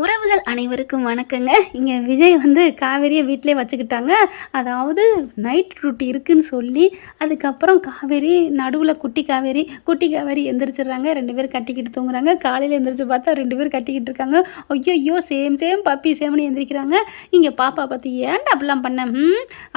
உறவுகள் அனைவருக்கும் வணக்கங்க. இங்கே விஜய் வந்து காவேரியை வீட்டிலே வச்சுக்கிட்டாங்க. அதாவது நைட் டியூட்டி இருக்குன்னு சொல்லி அதுக்கப்புறம் காவேரி நடுவில் குட்டி காவேரி எந்திரிச்சிடுறாங்க. 2 பேரும் கட்டிக்கிட்டு தூங்குறாங்க. காலையில் எந்திரிச்சு பார்த்தா 2 பேரும் கட்டிக்கிட்டு இருக்காங்க. ஐயோ சேம் பப்பி சேம்னு எந்திரிக்கிறாங்க. இங்கே பாப்பா பார்த்து ஏன்டா அப்படிலாம் பண்ண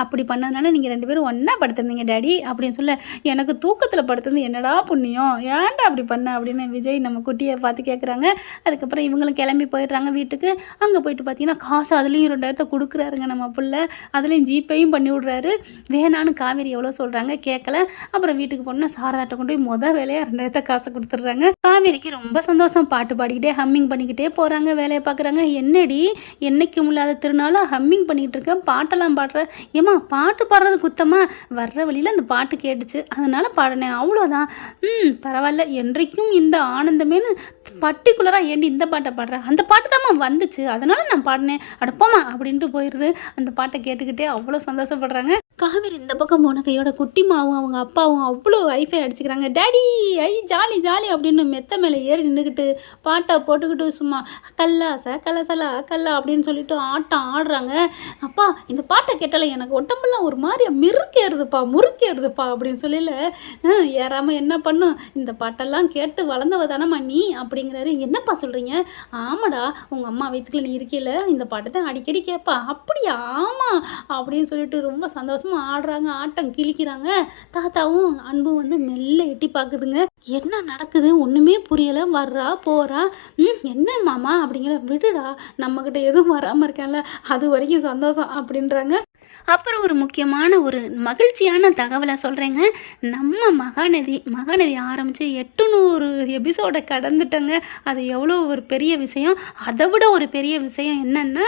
அப்படி பண்ணதுனால நீங்கள் 2 பேரும் ஒன்றா படுத்திருந்தீங்க டேடி அப்படின்னு சொல்ல, எனக்கு தூக்கத்தில் படுத்துருந்து என்னடா புண்ணியம் ஏன்டா அப்படி பண்ண அப்படின்னு விஜய் நம்ம குட்டியை பார்த்து கேட்குறாங்க. அதுக்கப்புறம் இவங்களும் கிளம்பி போயிடுறாங்க வீட்டுக்கு. அங்கே போயிட்டு பார்த்தீங்கன்னா காசு அதுலேயும் 2000 கொடுக்குறாருங்க நம்ம பிள்ளை. அதுலேயும் ஜிபேயும் பண்ணி விட்றாரு. வேணான்னு காவேரி எவ்வளோ சொல்கிறாங்க கேட்கல. அப்புறம் வீட்டுக்கு போனால் சாரதாட்டை கொண்டு போய் வேலையாக 2000 காசை கொடுத்துட்றாங்க. காவேரிக்கு ரொம்ப சந்தோஷம். பாட்டு பாடிக்கிட்டே ஹம்மிங் பண்ணிக்கிட்டே போகிறாங்க. வேலையை பார்க்குறாங்க. என்னடி என்னைக்கும் இல்லாத திருநாளாக ஹம்மிங் பண்ணிக்கிட்டு இருக்கேன், பாட்டெல்லாம் பாடுற. ஏமா பாட்டு பாடுறது குத்தமா? வர்ற வழியில் அந்த பாட்டு கேட்டுச்சு அதனால் பாடினேன் அவ்வளோதான். பரவாயில்ல, என்றைக்கும் இந்த ஆனந்தமேனு பர்டிகுலராக ஏண்டி இந்த பாட்டை பாடுறேன்? அந்த பாட்டு தான் வந்துச்சு அதனால நான் பாடினேன், அடுப்போமா அப்படின்ட்டு போயிடுது. அந்த பாட்டை கேட்டுக்கிட்டே அவ்வளோ சந்தோஷப்படுறாங்க. காவேரி இந்த பக்கம் போன கையோட குட்டிமாவும் அவங்க அப்பாவும் அவ்வளோ ஐஃபை அடிச்சுக்கிறாங்க. டேடி ஜாலி ஜாலி அப்படின்னு மெத்த மேலே ஏறி நின்றுக்கிட்டு பாட்டை போட்டுக்கிட்டு சும்மா கல்லா அப்படின்னு சொல்லிட்டு ஆட்டம் ஆடுறாங்க. அப்பா இந்த பாட்டை கேட்டாலே எனக்கு ஒட்டம்பெல்லாம் ஒரு மாதிரி முறுக்கேறுதுப்பா அப்படின்னு சொல்லல ஏறாமல் என்ன பண்ணும், இந்த பாட்டெல்லாம் கேட்டு வளர்ந்தவ தானம்மா நீ அப்படிங்கிறாரு. என்னப்பா சொல்கிறீங்க? ஆமாடா, உங்கள் அம்மா வயிற்றுக்குள்ள நீ இருக்கையில் இந்த பாட்டை தான் அடிக்கடி கேட்பா. அப்படியா? ஆமாம் அப்படின்னு சொல்லிட்டு ரொம்ப சந்தோஷமாக ஆடுறாங்க, ஆட்டம் கிழிக்கிறாங்க. தாத்தாவும் அன்பும் வந்து மெல்ல எட்டி பார்க்குதுங்க. என்ன நடக்குது ஒன்றுமே புரியலை. வர்றா போகிறா. என்ன மாமா அப்படிங்கிற. விடுடா, நம்மக்கிட்ட எதுவும் வராமல் இருக்கான்ல அது வரைக்கும் சந்தோஷம் அப்படின்றாங்க. அப்புறம் ஒரு முக்கியமான ஒரு மகிழ்ச்சியான தகவலை சொல்கிறேங்க. நம்ம மகாநதி ஆரம்பித்து 800 எபிசோடை கடந்துட்டங்க. அது எவ்வளோ ஒரு பெரிய விஷயம். அதை விட ஒரு பெரிய விஷயம் என்னென்னா,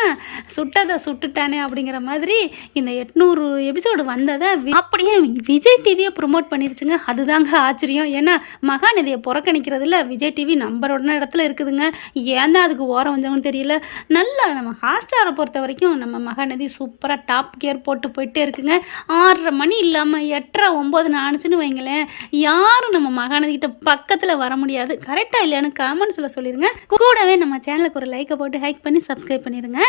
சுட்டதை சுட்டுட்டானே அப்படிங்கிற மாதிரி இந்த 800 எபிசோடு வந்ததை அப்படியே விஜய் டிவியை ப்ரொமோட் பண்ணிருச்சுங்க. அதுதாங்க ஆச்சரியம். ஏன்னா மகாநதியை புறக்கணிக்கிறதுல விஜய் டிவி நம்பர் 1 இடத்துல இருக்குதுங்க. ஏன் தான் அதுக்கு ஓரம் வந்தவங்கன்னு தெரியல. நல்லா நம்ம ஹாட்ஸ்டாரை பொறுத்த வரைக்கும் நம்ம மகாநதி சூப்பராக டாப் கேர் போட்டு போயிட்டே இருக்குங்க. 6:30 மணி இல்லாமல் 8:30 9 ஆனிச்சுன்னு வைங்களேன், யாரும் நம்ம மகாநதிக்கிட்ட பக்கத்தில் வர முடியாது. கரெக்டாக இல்லையான்னு கமெண்ட்ஸில் சொல்லிடுங்க. கூடவே நம்ம சேனலுக்கு ஒரு லைக்கை போட்டு ஹைக் பண்ணி சப்ஸ்கிரைப் பண்ணிடுங்க.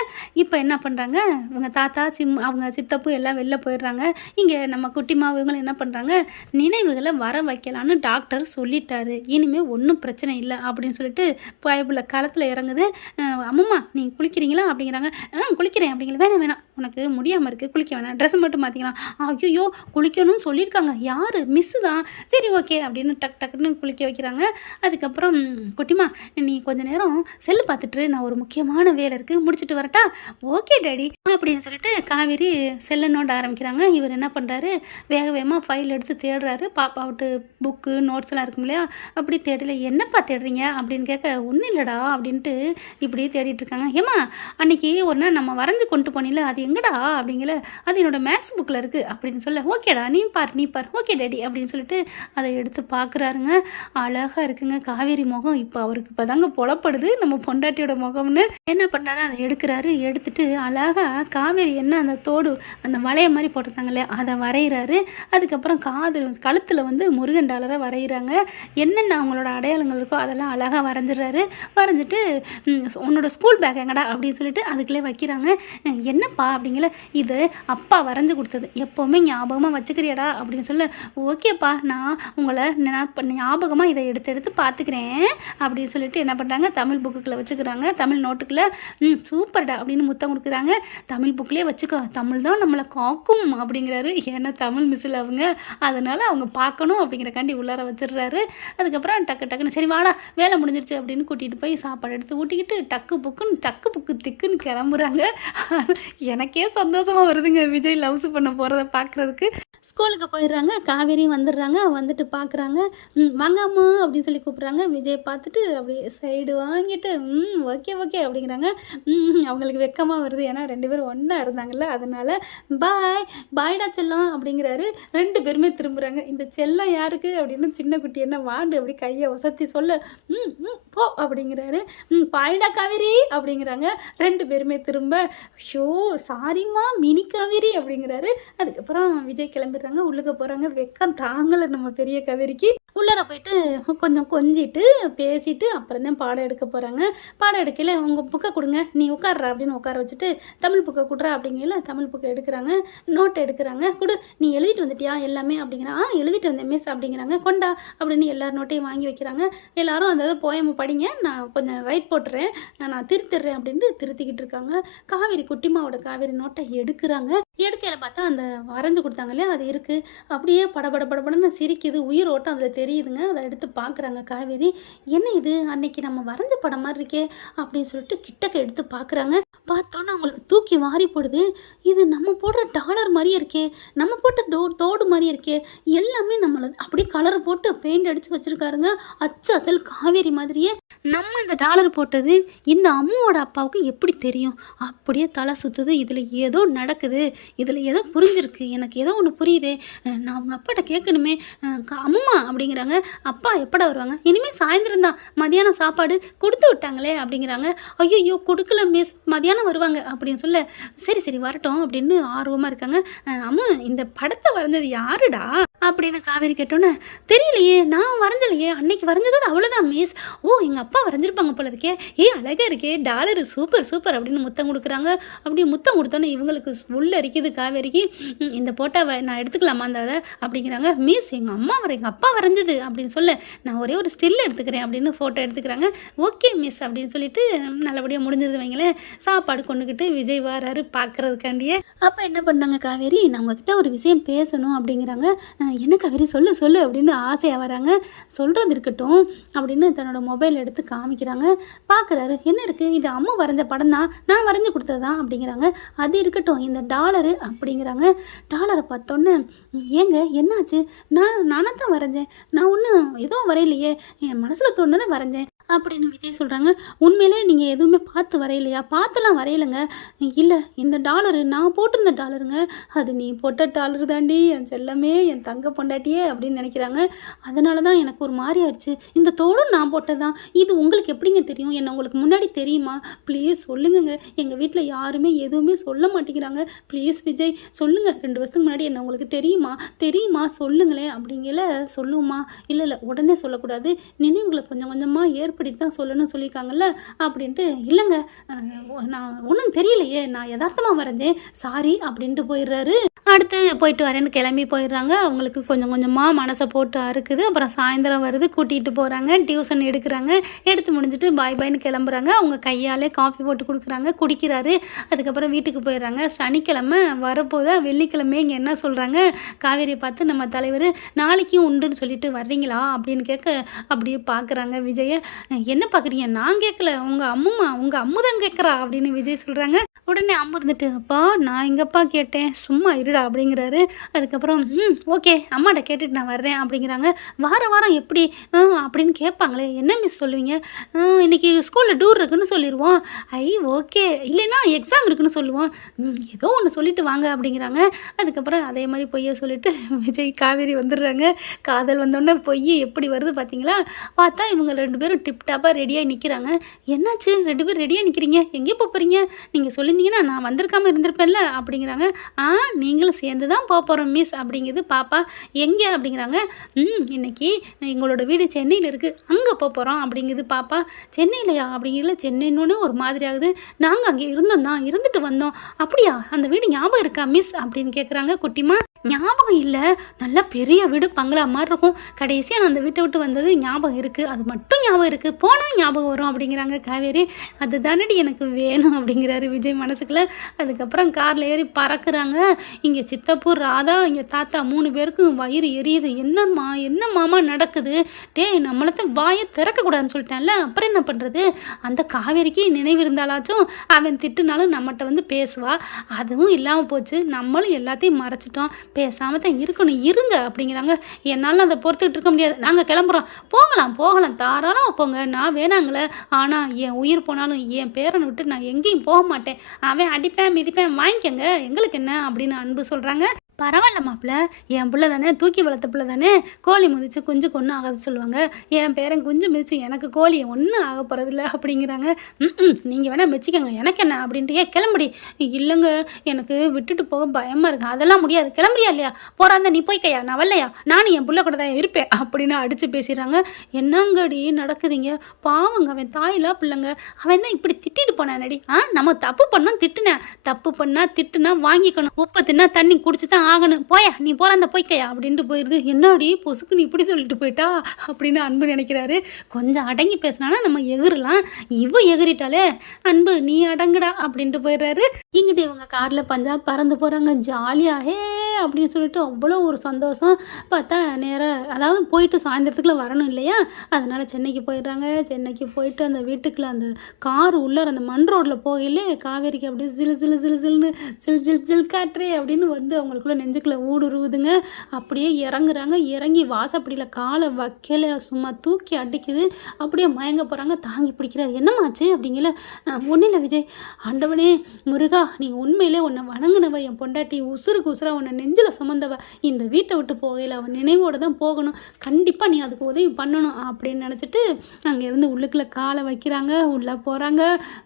இப்போ என்ன பண்ணுறாங்க, இவங்க தாத்தா அவங்க சித்தப்பு எல்லாம் வெளில போயிடுறாங்க. இங்கே நம்ம குட்டிமாவு இவங்களும் என்ன பண்ணுறாங்க, நினைவுகளை வர வைக்கலான்னு டாக்டர் சொல்லிட்டாரு, இனிமேல் ஒன்றும் பிரச்சனை இல்லை அப்படின்னு சொல்லிட்டு பைபிள் களத்தில் இறங்குது. அம்மா நீங்கள் குளிக்கிறீங்களா அப்படிங்கிறாங்க. குளிக்கிறேன் அப்படிங்கிற. வேணாம் உனக்கு முடியாமல் இருக்குது, குளிக்க வேணாம், ட்ரெஸ் மட்டும் மாற்றிக்கலாம். ஐயோ குளிக்கணும்னு சொல்லியிருக்காங்க. யார்? மிஸ்ஸு தான். சரி ஓகே அப்படின்னு டக்குன்னு குளிக்க வைக்கிறாங்க. அதுக்கப்புறம் குட்டிமா நீ கொஞ்சம் நேரம் செல்லு பார்த்துட்டு, நான் ஒரு முக்கியமான வேலை இருக்குது முடிச்சுட்டு வரட்டா? ஓகே டேடி அப்படின்னு சொல்லிட்டு காவேரி செல்லை நோண்ட ஆரம்பிக்கிறாங்க. இவர் என்ன பண்ணுறாரு, வேகமாக ஃபைல் எடுத்து தேடுறாரு. பாப்பாவிட்டு புக்கு நோட்ஸ்லாம் இருக்கும் இல்லையா, அப்படி தேடல. என்னப்பா தேடுறீங்க அப்படின்னு கேட்க, ஒன்றும் இல்லைடா அப்படின்ட்டு இப்படி தேடிட்டு இருக்காங்க. ஏமா அன்னைக்கு ஒரு நாள் நம்ம வரைஞ்சி கொண்டு போனில, அது எங்கடா அப்படிங்கிற. அது என்னோட மேக்ஸ் புக்கில் இருக்குது அப்படின்னு சொல்ல, ஓகேடா நீ பார் ஓகே டேடி அப்படின்னு சொல்லிட்டு அதை எடுத்து பார்க்குறாருங்க. அழகாக இருக்குங்க காவேரி முகம். இப்போ அவருக்கு இப்போ தாங்க புலப்படுது நம்ம பொண்டாட்டியோட முகம்னு. என்ன பண்ணுறாரு, அதை எடுத்துட்டு அழகாக காவேரி என்ன அந்த தோடு அந்த வளைய மாதிரி போட்டிருந்தாங்க இல்லையா, அதை வரைகிறாரு. அதுக்கப்புறம் கழுத்தில் வந்து முருகன் டாலரை வரைகிறாங்க. என்னென்ன அவங்களோட அடையாளங்கள் இருக்கோ அதெல்லாம் அழகாக வரைஞ்சிட்டு உன்னோட ஸ்கூல் பேக் எங்கடா அப்படின்னு சொல்லிட்டு அதுக்குள்ளே வைக்கிறாங்க. என்னப்பா அப்படிங்கிற. இது அப்பா வரைஞ்சி கொடுத்தது, எப்போவுமே ஞாபகமாக வச்சுக்கிறியடா அப்படின்னு சொல்ல, ஓகேப்பா நான் உங்களை ஞாபகமாக இதை எடுத்து பார்த்துக்கிறேன் அப்படின்னு சொல்லிட்டு என்ன பண்ணுறாங்க, தமிழ் புக்குக்குள்ளே வச்சுக்கிறாங்க. தமிழ் நோட்டுக்குள்ளே. சூப்பர்டா அப்படின்னு முத்தம் கொடுக்குறாங்க. தமிழ் புக்லேயே வச்சுக்கோ, தமிழ் தான் நம்மளை காக்கும் அப்படிங்கிறாரு. ஏன்னா தமிழ் மிஸ்ஸில் அவங்க, அதனால் அவங்க பார்க்கணும் அப்படிங்கிறக்காண்டி உள்ளார வச்சிடுறாரு. அதுக்கப்புறம் டக்குன்னு சரி வாடா வேலை முடிஞ்சிருச்சு அப்படின்னு கூட்டிகிட்டு போய் சாப்பாடு எடுத்து ஊட்டிக்கிட்டு டக்கு புக்கு திக்குன்னு கிளம்புறாங்க. எனக்கே சந்தோஷமாக வருதுங்க விஜய் லவ்ஸ் பண்ண போகிறத பார்க்குறதுக்கு. ஸ்கூலுக்கு போயிடுறாங்க. காவேரி வந்துட்டு பார்க்குறாங்க. வாங்க அம்மா அப்படின்னு சொல்லி கூப்பிட்றாங்க. விஜய் பார்த்துட்டு அப்படியே சைடு வாங்கிட்டு ஓகே அப்படிங்கிறாங்க. அவங்களுக்கு வெக்கமாக வருது, ஏன்னா 2 பேரும் ஒன்றா இருந்தாங்கல்ல, அதனால் பாய்டா செல்லம் அப்படிங்கிறாரு. 2 பேருமே திரும்புகிறாங்க. இந்த செல்லம் யாருக்கு அப்படின்னு சின்ன குட்டி என்ன வாண்டு அப்படி கையை ஒசத்தி சொல்ல, போ அப்படிங்கிறாரு. பாய்டா காவேரி அப்படிங்கிறாங்க. 2 பேருமே திரும்ப, ஷோ சாரிம்மா மினி காவேரி அப்படிங்கிறாரு. அதுக்கப்புறம் விஜய் கிளம்பிடுறாங்க. உள்ளுக்க போகிறாங்க. வெக்கம் தாங்கலை நம்ம பெரிய காவேரிக்கு. உள்ளார போயிட்டு கொஞ்சம் கொஞ்சிட்டு பேசிட்டு அப்புறம் தான் பாடம் எடுக்க போகிறாங்க. பாடம் எடுக்கையில் உங்கள் புக்கை கொடுங்க, நீ உட்கார்றா அப்படின்னு உட்கார வச்சுட்டு தமிழ் புக்கை கொடுறா அப்படிங்கல தமிழ் புக்கை எடுக்கிறாங்க. நோட் எடுக்கிறாங்க. கொடு, நீ எழுதிட்டு வந்துட்டியா எல்லாமே அப்படிங்கிறான். எழுதிட்டு வந்தேன் மிஸ் அப்படிங்கிறாங்க. கொண்டா அப்படின்னு எல்லார் நோட்டையும் வாங்கி வைக்கிறாங்க. எல்லாரும் அந்த போயம் படிங்க, நான் கொஞ்சம் ரைட் போட்டுறேன், நான் திருத்திடுறேன் அப்படின்ட்டு திருத்திக்கிட்டு இருக்காங்க. காவேரி குட்டிமாவோட காவேரி நோட்டை எடுக்கிறாங்க. எடுக்கையில் பார்த்தா அந்த வரைஞ்சி கொடுத்தாங்க இல்லையா, அது இருக்குது. அப்படியே படபடன்னு சிரிக்குது, உயிர் ஓட்டம் அதில் தெரியுதுங்க. அதை எடுத்து பார்க்குறாங்க காவேரி. என்ன இது, அன்னைக்கு நம்ம வரைஞ்ச படம் மாதிரி இருக்கே அப்படின்னு சொல்லிட்டு கிட்டக்க எடுத்து பார்க்குறாங்க. பார்த்தோன்னா அவங்களுக்கு தூக்கி வாரி போடுது. இது நம்ம போடுற டாலர் மாதிரியே இருக்கே, நம்ம போட்ட தோடு மாதிரியே இருக்கே, எல்லாமே நம்மளை அப்படியே கலரை போட்டு பெயிண்ட் அடித்து வச்சுருக்காருங்க. அச்சு அசல் காவேரி மாதிரியே. நம்ம இந்த டாலர் போட்டது இந்த அம்மாவோட அப்பாவுக்கு எப்படி தெரியும்? அப்படியே தலை சுற்றுது. இதில் ஏதோ நடக்குது, இதில் ஏதோ புரிஞ்சிருக்கு, எனக்கு ஏதோ ஒன்று புரியுதே. நான் அவங்க அப்பாட்ட கேட்கணுமே. அம்மா அப்படிங்கிறாங்க. அப்பா எப்படா வருவாங்க? இனிமேல் சாயந்தரம் தான், மதியானம் சாப்பாடு கொடுத்து விட்டாங்களே அப்படிங்கிறாங்க. ஐயோ கொடுக்கல மிஸ், மதியானம் வருவாங்க அப்படின்னு சொல்ல, சரி சரி வரட்டும் அப்படின்னு ஆர்வமாக இருக்காங்க. அம்மா இந்த படத்தை வரைஞ்சது யாருடா அப்படின்னு காவேரி கேட்டோன்னே, தெரியலையே, நான் வரைஞ்சலையே, அன்னைக்கு வரைஞ்சதோட அவ்வளோதான் மிஸ். ஓ எங்கள் அப்பா வரைஞ்சிருப்பாங்க போல இருக்கே, அழகாக இருக்கே, டாலரு சூப்பர் சூப்பர் அப்படின்னு முத்தம் கொடுக்குறாங்க. அப்படியே முத்தம் கொடுத்தோன்னே இவங்களுக்கு உள்ள அரிக்குது காவேரிக்கு. இந்த போட்டோவை நான் எடுத்துக்கலாமா அந்த அதை அப்படிங்கிறாங்க. மிஸ் எங்கள் அம்மா எங்கள் அப்பா வரைஞ்சது அப்படின்னு சொல்ல, நான் ஒரே ஒரு ஸ்டில் எடுத்துக்கிறேன் அப்படின்னு ஃபோட்டோ எடுத்துக்கிறாங்க. ஓகே மிஸ் அப்படின்னு சொல்லிட்டு நல்லபடியாக முடிஞ்சது வைங்களேன். சாப்பாடு கொண்டுக்கிட்டு விஜய் வராரு பார்க்குறதுக்காண்டியே. அப்போ என்ன பண்ணாங்க காவேரி, நான் உங்ககிட்ட ஒரு விஷயம் பேசணும் அப்படிங்கிறாங்க. என்ன காவேரி சொல்லு சொல்லு அப்படின்னு ஆசையாக வராங்க. சொல்கிறது இருக்கட்டும் அப்படின்னு தன்னோட மொபைல் எடுத்து காமிக்கிறாங்க. பார்க்குறாரு, என்ன இருக்குது, இது அம்மா வரைஞ்ச படம் தான், நான் வரைஞ்சி கொடுத்தது தான் அப்படிங்கிறாங்க. அது இருக்கட்டும், இந்த டாலரு அப்படிங்கிறாங்க. டாலரை பார்த்தோன்னே, ஏங்க என்னாச்சு, நானாக தான் வரைஞ்சேன், நான் ஒன்றும் ஏதோ வரையிலையே, என் மனசில் தோணுதை வரைஞ்சேன் அப்படின்னு விஜய் சொல்கிறாங்க. உண்மையிலே நீங்கள் எதுவுமே பார்த்து வரையலையா? பார்த்துலாம் வரையலைங்க. இல்லை, இந்த டாலரு நான் போட்டிருந்த டாலருங்க, அது நீ போட்ட டாலரு தாண்டி என் செல்லமே, என் தங்க பொண்டாட்டியே அப்படின்னு நினைக்கிறாங்க. அதனால தான் எனக்கு ஒரு மாதிரி ஆயிடுச்சு. இந்த தோடும் நான் போட்டது தான். இது உங்களுக்கு எப்படிங்க தெரியும்? என்ன உங்களுக்கு முன்னாடி தெரியுமா? ப்ளீஸ் சொல்லுங்கங்க. எங்கள் வீட்டில் யாருமே எதுவுமே சொல்ல மாட்டேங்கிறாங்க. ப்ளீஸ் விஜய் சொல்லுங்கள், 2 வருஷத்துக்கு முன்னாடி என்ன உங்களுக்கு தெரியுமா சொல்லுங்களேன் அப்படிங்கல. சொல்லுமா? இல்லை உடனே சொல்லக்கூடாது, நினைவுகளை கொஞ்சம் கொஞ்சமாக ஏற்படுத்தி தான் சொல்லணும்னு சொல்லியிருக்காங்கல்ல அப்படின்ட்டு. இல்லைங்க, நான் ஒன்றும் தெரியலையே, நான் யதார்த்தமாக வரைஞ்சேன், சாரி அப்படின்ட்டு போயிடுறாரு. அடுத்து போயிட்டு வரேன்னு கிளம்பி போயிடுறாங்க. அவங்களுக்கு கொஞ்சம் கொஞ்சமாக மனசை போட்டு அறுக்குது. அப்புறம் சாயந்தரம் வருது, கூட்டிகிட்டு போகிறாங்க, டியூஷன் எடுக்கிறாங்க. எடுத்து முடிஞ்சுட்டு பாய் பாய்னு கிளம்புறாங்க. அவங்க கையாலே காஃபி போட்டு கொடுக்குறாங்க, குடிக்கிறாரு. அதுக்கப்புறம் வீட்டுக்கு போயிடுறாங்க. சனிக்கிழமை வரப்போதா, வெள்ளிக்கிழமை இங்கே என்ன சொல்கிறாங்க, காவேரியை பார்த்து நம்ம தலைவர் நாளைக்கும் உண்டுன்னு சொல்லிட்டு வர்றீங்களா அப்படின்னு கேட்க, அப்படியே பார்க்குறாங்க விஜயை. என்ன பார்க்குறீங்க, நான் கேட்கல, உங்கள் அம்மு தான் கேட்குறா அப்படின்னு விஜய் சொல்கிறாங்க. உடனே அம்மு இருந்துட்டு, அப்பா நான் எங்கப்பா கேட்டேன், சும்மா இருடா அப்படிங்கிறாரு. அதுக்கப்புறம் ஓகே அம்மாட்ட கேட்டுட்டு நான் வர்றேன் அப்படிங்கிறாங்க. வாரம் எப்படி அப்படின்னு கேட்பாங்களே, என்ன மிஸ் சொல்லுவீங்க? இன்றைக்கி ஸ்கூலில் டூர் இருக்குன்னு சொல்லிடுவோம். ஓகே, இல்லைன்னா எக்ஸாம் இருக்குன்னு சொல்லுவோம். ஏதோ ஒன்று சொல்லிட்டு வாங்க அப்படிங்கிறாங்க. அதுக்கப்புறம் அதே மாதிரி பொய்யை சொல்லிட்டு விஜய் காவேரி வந்துடுறாங்க. காதல் வந்தோடனே பொய் எப்படி வருது பார்த்தீங்களா? பார்த்தா இவங்க 2 பேரும் டிப்டாப்பாக ரெடியாக நிற்கிறாங்க. என்னாச்சு 2 பேரும் ரெடியாக நிற்கிறீங்க, எங்கே போகிறீங்க? நீங்கள் சொல்லியிருந்தீங்கன்னா நான் வந்திருக்காமல் இருந்திருப்பேன்ல அப்படிங்கிறாங்க. நீங்களும் சேர்ந்து தான் போகிறோம் மிஸ் அப்படிங்கிறது பாப்பா. எங்கே அப்படிங்கிறாங்க. இன்னைக்கு எங்களோட வீடு சென்னையில் இருக்குது, அங்கே போகிறோம் அப்படிங்கிறது பாப்பா. சென்னையிலையா அப்படிங்கிறதுல, சென்னைன்னு ஒரு மாதிரி ஆகுது, நாங்கள் அங்கே இருந்துட்டு வந்தோம். அப்படியா, அந்த வீடு ஞாபகம் இருக்கா மிஸ் அப்படின்னு கேட்குறாங்க குட்டிமா. ஞாபகம் இல்லை, நல்லா பெரிய வீடு பங்களா மாதிரி இருக்கும், கடைசியாக நான் அந்த வீட்டை விட்டு வந்தது ஞாபகம் இருக்குது, அது மட்டும் ஞாபகம் இருக்குது, போனால் ஞாபகம் வரும் அப்படிங்கிறாங்க காவேரி. அது தானடி எனக்கு வேணும் அப்படிங்கிறாரு விஜய் மனசுக்குள்ள. அதுக்கப்புறம் காரில் ஏறி பறக்குறாங்க. இங்கே சித்தப்பு ராதா, இங்கே தாத்தா 3 பேருக்கும் வயிறு எரியுது. என்ன மாமா நடக்குது? நம்மளத்தை வாயை திறக்கக்கூடாதுன்னு சொல்லிட்டேன்ல, அப்புறம் என்ன பண்ணுறது? அந்த காவேரிக்கு நினைவு இருந்தாலாச்சும் அவன் திட்டுனாலும் நம்மகிட்ட வந்து பேசுவா, அதுவும் இல்லாமல் போச்சு. நம்மளும் எல்லாத்தையும் மறைச்சிட்டோம், பேசாமல் தான் இருக்கணும், இருங்க அப்படிங்கிறாங்க. என்னால் அதை பொறுத்துக்கிட்டு இருக்க முடியாது, நாங்கள் கிளம்புறோம். போகலாம் தாராளமாக போங்க, நான் வேணாங்களே, ஆனால் என் உயிர் போனாலும் என் பேரனை விட்டு நான் எங்கேயும் போக மாட்டேன், அவன் அடிப்பேன் மிதிப்பேன், வாங்கிக்கங்க, எங்களுக்கு என்ன அப்படின்னு அன்பு சொல்கிறாங்க. பரவாயில்ல மாப்பிள்ள, என் பிள்ளை தானே, தூக்கி வளர்த்த பிள்ளை தானே, கோழி மிதிச்சு குஞ்சு கொன்று ஆகாது சொல்லுவாங்க. என் பேரன் குஞ்சு மிதிச்சு எனக்கு கோழி ஒன்றும் ஆக போகிறதில்ல அப்படிங்கிறாங்க. நீங்கள் வேணால் மெச்சிக்கோங்க, எனக்கு என்ன அப்படின்ட்டு. ஏன் கிளம்புடி. இல்லைங்க, எனக்கு விட்டுட்டு போக பயமாக இருக்கு. அதெல்லாம் முடியாது. கிளம்புறியா இல்லையா? போகிறாந்த நீ போய்க்கையா, நான் வரலையா, நானும் என் பிள்ளை கூட தான் இருப்பேன் அப்படின்னு அடித்து பேசிடுறாங்க. என்னங்கடி நடக்குதுங்க? பாவங்க, அவன் தாயிலா பிள்ளைங்க. அவன் தான் இப்படி திட்டிட்டு போனானடி. நம்ம தப்பு பண்ணோம், திட்டுனேன். தப்பு பண்ணால் திட்டுனா வாங்கிக்கணும். உப்பு தின்னா தண்ணி குடிச்சு தான் ஆகணும். போயா நீ போகிற போய்க்கையா அப்படின்ட்டு போயிடுது. என்னடி பொசுக்கு நீ இப்படி சொல்லிட்டு போயிட்டா அப்படின்னு அன்பு நினைக்கிறாரு. கொஞ்சம் அடங்கி பேசினானா நம்ம எகிரலாம். இவ எகிரிட்டாலே அன்பு நீ அடங்குடா அப்படின்ட்டு போயிடுறாரு. இங்கிட்டு இவங்க காரில் பஞ்சாப் பறந்து போகிறாங்க ஜாலியாக. ஹே அப்படின்னு சொல்லிட்டு அவ்வளோ ஒரு சந்தோஷம். பார்த்தா நேராக அதாவது போயிட்டு சாயந்தரத்துக்குள்ளே வரணும் இல்லையா, அதனால் சென்னைக்கு போயிடுறாங்க. சென்னைக்கு போயிட்டு அந்த வீட்டுக்குள்ளே அந்த கார் உள்ளார அந்த மண் ரோட்டில் போகையிலே காவேரிக்கு அப்படியே சிலு சிலு சிலு சிலுன்னு சில் ஜில் ஜில் காற்றே அப்படின்னு வந்து அவங்களுக்குள்ள நெஞ்சுக்குள்ளே ஊடுருவுதுங்க. அப்படியே இறங்குறாங்க. இறங்கி வாசப்படியில் காலை வைக்கல, சும்மா தூக்கி அடிக்குது. அப்படியே மயங்க போகிறாங்க. தாங்கி பிடிக்கிறாரு. என்னமாச்சு அப்படிங்கல. ஒன்றும் இல்லை விஜய். ஆண்டவனே முருகா, நீ உண்மையிலே உன்னை வணங்கினவ, என் பொண்டாட்டி உசுருக்கு உசுராக உன்னை நெஞ்சில் சுமந்தவ. இந்த வீட்டை விட்டு போகையில் அவன் நினைவோடு தான் போகணும். கண்டிப்பாக நீ அதுக்கு உதவி பண்ணணும் அப்படின்னு நினச்சிட்டு அங்கேருந்து உள்ளுக்குள்ளே காலை வைக்கிறாங்க. உள்ளே போகிறாங்க.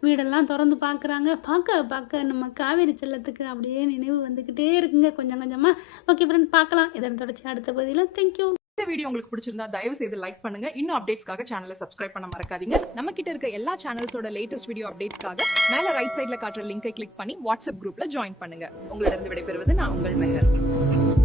வீடெல்லாம் திறந்து பார்க்குறாங்க. பார்க்க நம்ம காவேரி செல்லத்துக்கு அப்படியே நினைவு வந்துக்கிட்டே இருக்குங்க கொஞ்சம் கொஞ்சமாக. ஓகே ஃப்ரெண்ட், பார்க்கலாம் இதன் தொடர்ச்சி அடுத்த பகுதியில். தேங்க்யூ. இந்த வீடியோ உங்களுக்கு பிடிச்சிருந்தா தயவு செய்து லைக் பண்ணுங்க. இன்னும் அப்டேட்ஸ்க்காக சேனலை சப்ஸ்கிரைப் பண்ண மறக்காதீங்க. நம்ம கிட்ட இருக்க எல்லா சேனல்ஸோட லேட்டஸ்ட் வீடியோ அப்டேட்ஸ்க்காக மேல ரைட் சைடுல காட்டுற லிங்கை கிளிக் பண்ணி வாட்ஸ்அப் குரூப்ல ஜாயின் பண்ணுங்க. உங்களிடம் விடைபெறுவது நான் உங்கள் மெஹர்.